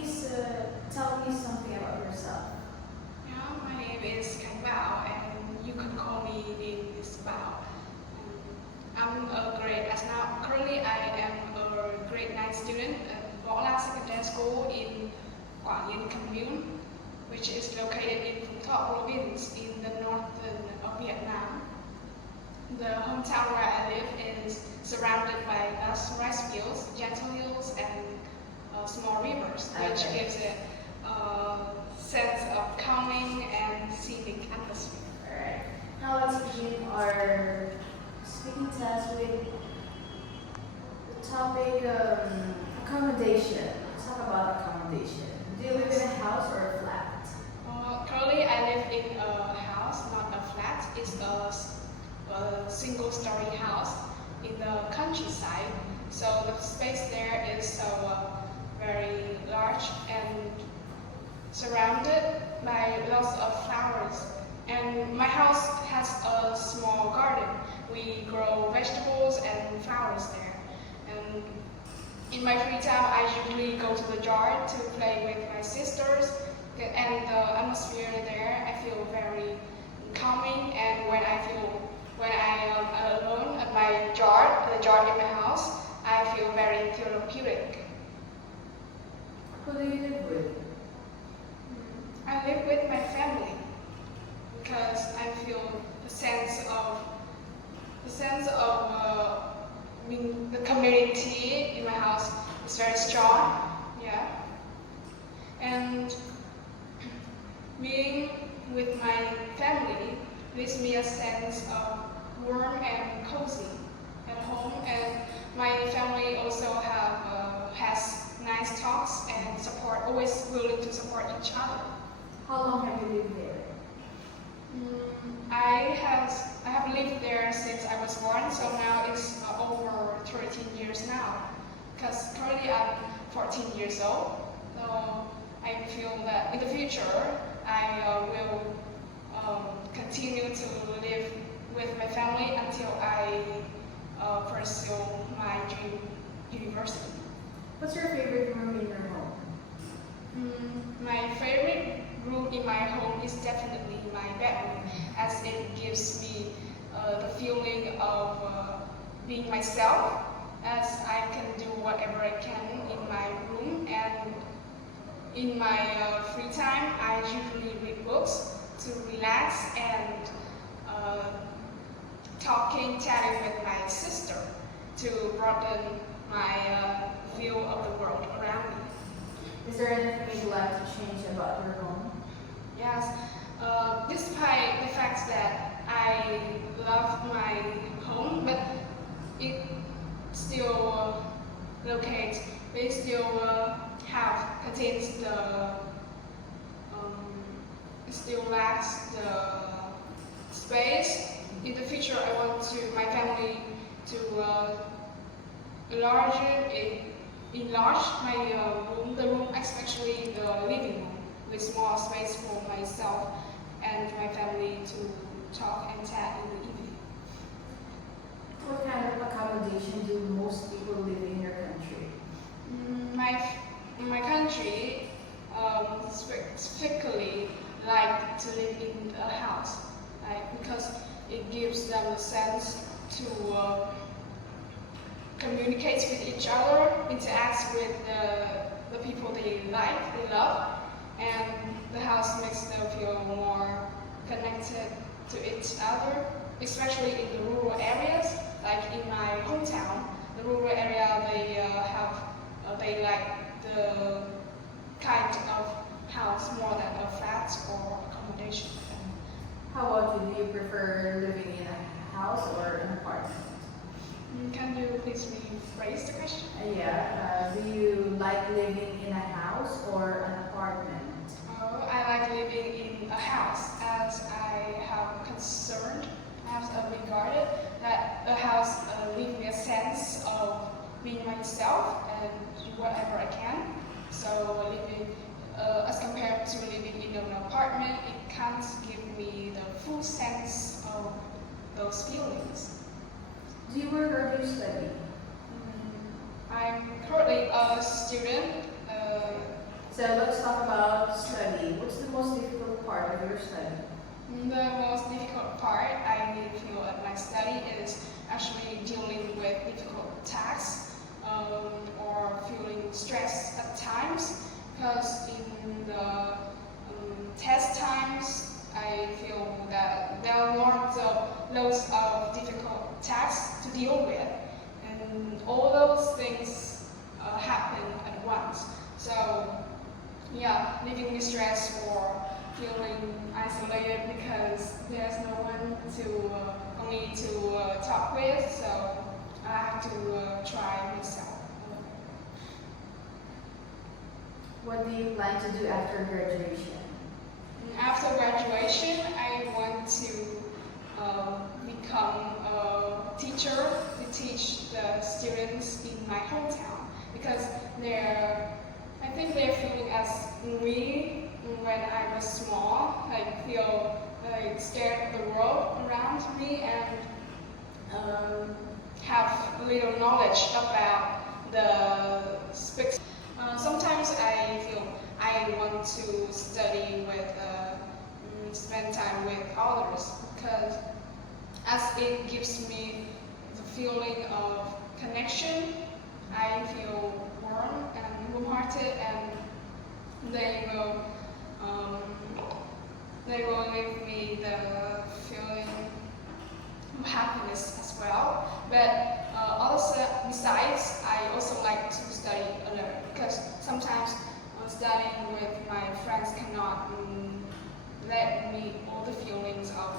please tell me something about yourself? Yeah, my name is Khánh Bảo, and you can call me in this Bảo. Currently I am a grade 9 student at Võ Lạc Secondary School in Quảng Yên Commune, which is located in Phú Thọ province in the northern of Vietnam. The hometown where I live is surrounded by vast rice fields, gentle hills, and small rivers, which gives it a sense of calming and scenic atmosphere. Alright. Now let's begin our speaking test with the topic accommodation. Let's talk about accommodation. Do you live in a house or a flat? Currently, I live in a house, not a flat. It's a single-story house in the countryside. So the space there is so very large and surrounded by lots of flowers. And my house has a small garden. We grow vegetables and flowers there. And in my free time, I usually go to the yard to play with my sisters. And the atmosphere there, I feel very calming. And when I am alone at my yard, the yard in my house, I feel very therapeutic. Who do you live with? I live with my family because I feel the sense of the community in my house is very strong. Yeah, and being with my family gives me a sense of warm and cozy at home, and my family also has nice talks and always willing to support each other. How long have you lived there? I have lived there since I was born, so now it's over 13 years now. Because currently I'm 14 years old, so I feel that in the future I will continue to live with my family until I pursue my dream university. What's your favorite room in your home? My favorite room in my home is definitely my bedroom, as it gives me the feeling of being myself, as I can do whatever I can in my room. And in my free time, I usually read books to relax and chatting with my sister to broaden my view of the world around me. Is there anything you'd like to change about your home? Yes, despite the fact that I love my home, but it still contains it still lacks the space. In the future, I want my family to enlarge my room, especially the living room, with small space for myself and my family to talk and chat in the evening. What kind of accommodation do most people live in your country? In my country, specifically like to live in a house, because it gives them a sense to communicate with each other, interact with the people they love, and the house makes them feel more connected to each other, especially in the rural areas. Like in my hometown, the rural area, they like the kind of house more than a flat or accommodation. How about you? Do you prefer living in a house or an apartment? Can you please rephrase the question? Do you like living in a house or an apartment? I like living in a house, as I have regarded that a house gives me a sense of being myself and do whatever I can. So living, as compared to living in an apartment, it can't give me the full sense of those feelings. Do you work or do you study? I'm currently a student. Is So let's talk about study. What's the most difficult part of your study? The most difficult part I feel at my study is actually dealing with difficult tasks or feeling stressed at times, because in the test times I feel that there are loads of difficult tasks to deal with, and all those things happen at once. So yeah, living with stress or feeling isolated because there's no one to only to talk with, so I have to try myself. What do you plan to do after graduation? After graduation, I want to become a teacher to teach the students in my hometown, because I think they're feeling as me when I was small. I feel like scared of the world around me and have little knowledge about the specs. Sometimes I feel I want to study with, spend time with others, because as it gives me the feeling of connection, I feel warm and warm-hearted, and they will give me the feeling of happiness as well. But also, besides, I also like to study alone, because sometimes studying with my friends cannot let me all the feelings of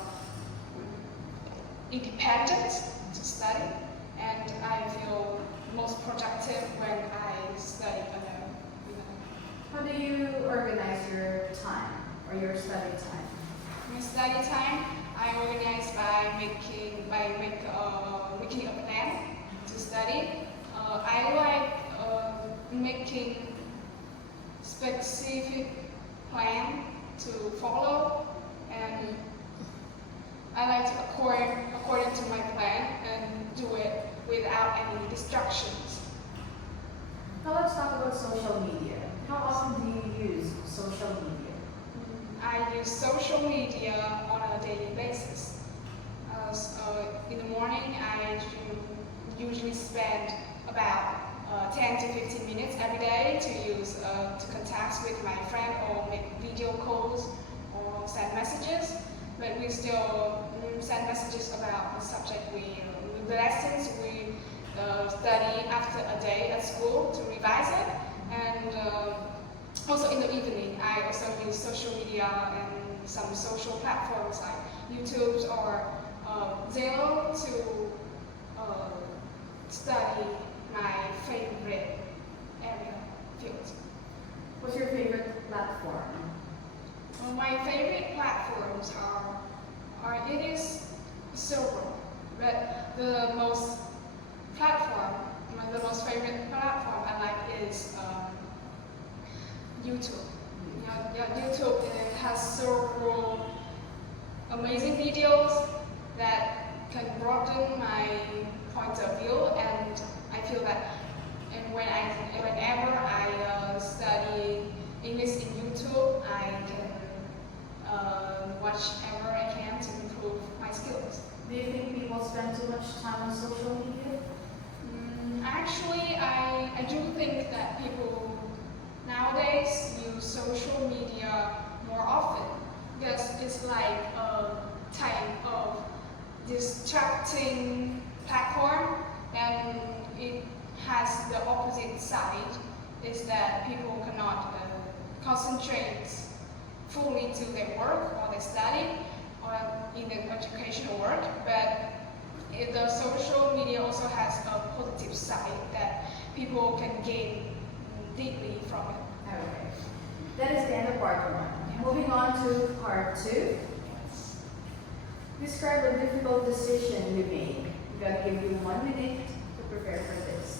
independence to study, and I feel most productive when I study alone. How do you organize your time or your study time? My study time, I organize by making a plan to study. I like making specific plan to follow, and I like to according to my plan and do it without any distractions. Now let's talk about social media. How often do you use social media? I use social media on a daily basis. In the morning, I usually spend about 10 to 15 minutes every day to contact with my friend or make video calls or send messages. But we still send messages about the subject the lessons we study after a day at school to revise it. And also in the evening, I also use social media and some social platforms like YouTube or Zillow to study my favorite area fields. What's your favorite platform? Well, my favorite platforms it is several, but the most favorite platform I like is YouTube. YouTube has several amazing videos that can broaden my point of view, and I feel that whenever I study English in YouTube, I can watch ever I can to improve my skills. Do you think people spend too much time on social media? Actually, I do think that people nowadays use social media more often, because it's like a type of distracting platform, and it has the opposite side, is that people cannot concentrate fully to their work or their study or in their educational work. But the social media also has a positive side that people can gain deeply from it. Okay. That is the end of part 1. Moving on to part 2. Describe a difficult decision you made. I'm going to give you 1 minute to prepare for this.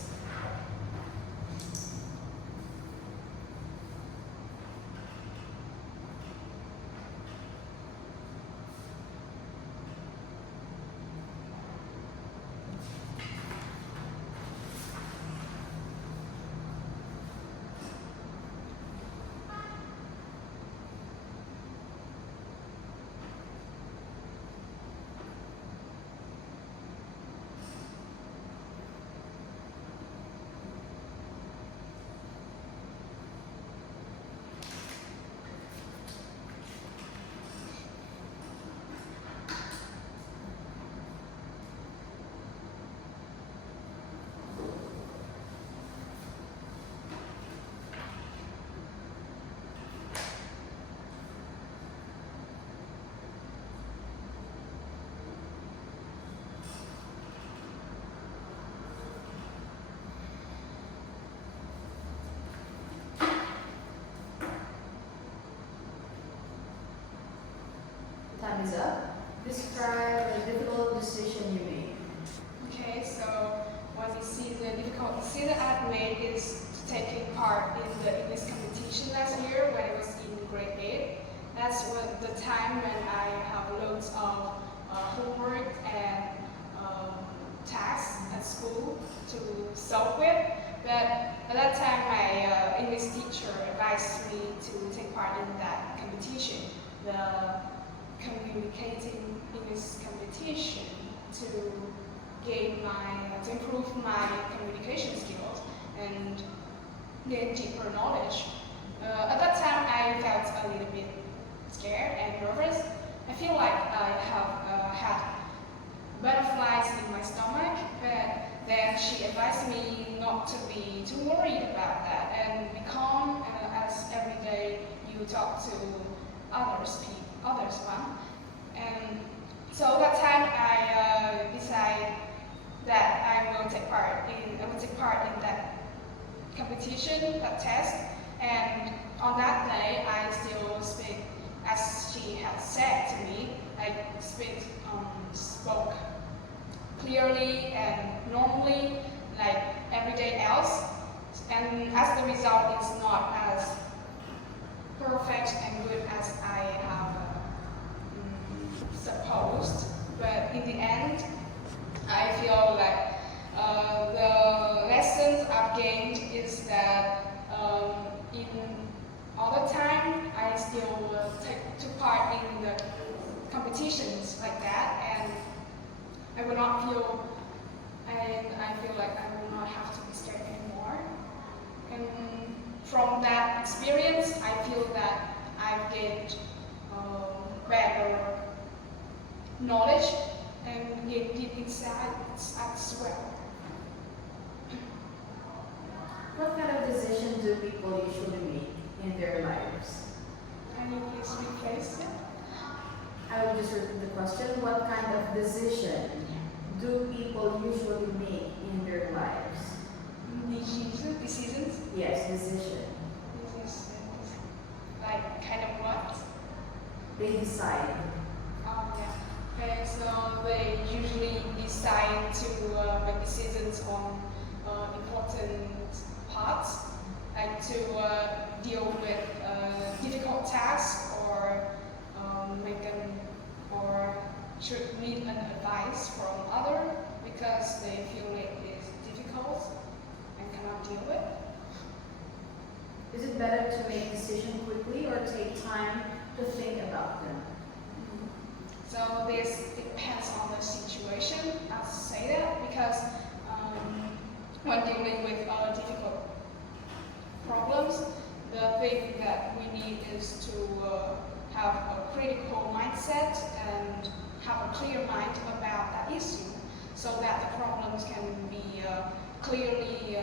time is up. Describe a difficult decision you made. Okay, so what you see, the difficult decision I've made is to taking part in the English competition last year when I was in grade 8. That's the time when I have loads of homework and tasks at school to solve with. But at that time, my English teacher advised me to take part in that competition, the communicating English competition, to improve my communication skills and gain deeper knowledge. At that time, I felt a little bit scared and nervous. I feel like I have had butterflies in my stomach, but then she advised me not to be too worried about that and be calm as every day you talk to others. And so that time I decided that I will take part in that competition, that test, and on that day I still speak as she had said to me. I spoke clearly and normally like every day else, and as the result it's not as perfect and good as I have supposed, but in the end I feel like the lessons I've gained is that in all the time I still took part in the competitions like that, and I will not feel, and I feel like I will not have to be scared anymore. And from that experience, I feel that I've gained better knowledge and gained deep insights as well. What kind of decision do people usually make in their lives? Can you please rephrase it? I will just repeat the question. What kind of decision do people usually make in their lives? Decisions? Yes, decision. Like kind of what? They decide. Oh yeah. Okay, so they usually decide to make decisions on important parts, like to deal with difficult tasks or should need an advice from other because they feel it is difficult and cannot deal with. Is it better to make decisions quickly or take time to think about them? So this depends on the situation. I'll say that because when dealing with difficult problems, the thing that we need is to have a critical mindset and have a clear mind about that issue so that the problems can be clearly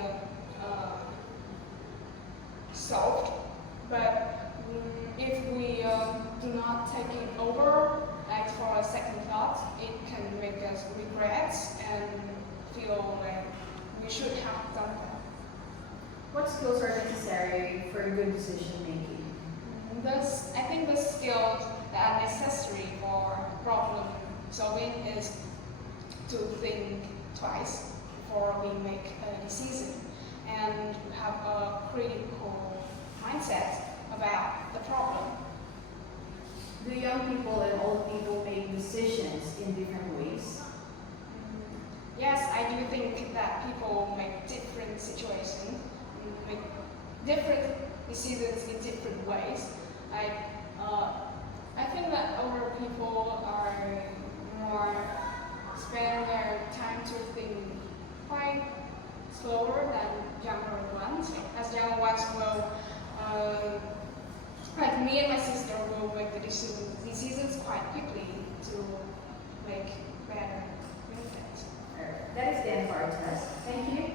solved. But if we do not take it over, like for a second thought, it can make us regret and feel like we should have done that. What skills are necessary for good decision making? I think the skills that are necessary for problem solving is to think twice before we make a decision and have a critical mindset about the problem. Do young people and old people make decisions in different ways? Yes, I do think that people make different situations, make different decisions in different ways. I think that older people are more spend their time to think quite slower than younger ones. As younger ones will, like me and my sister will make the decisions quite quickly to make better benefits. That is the end of our test. Thank you.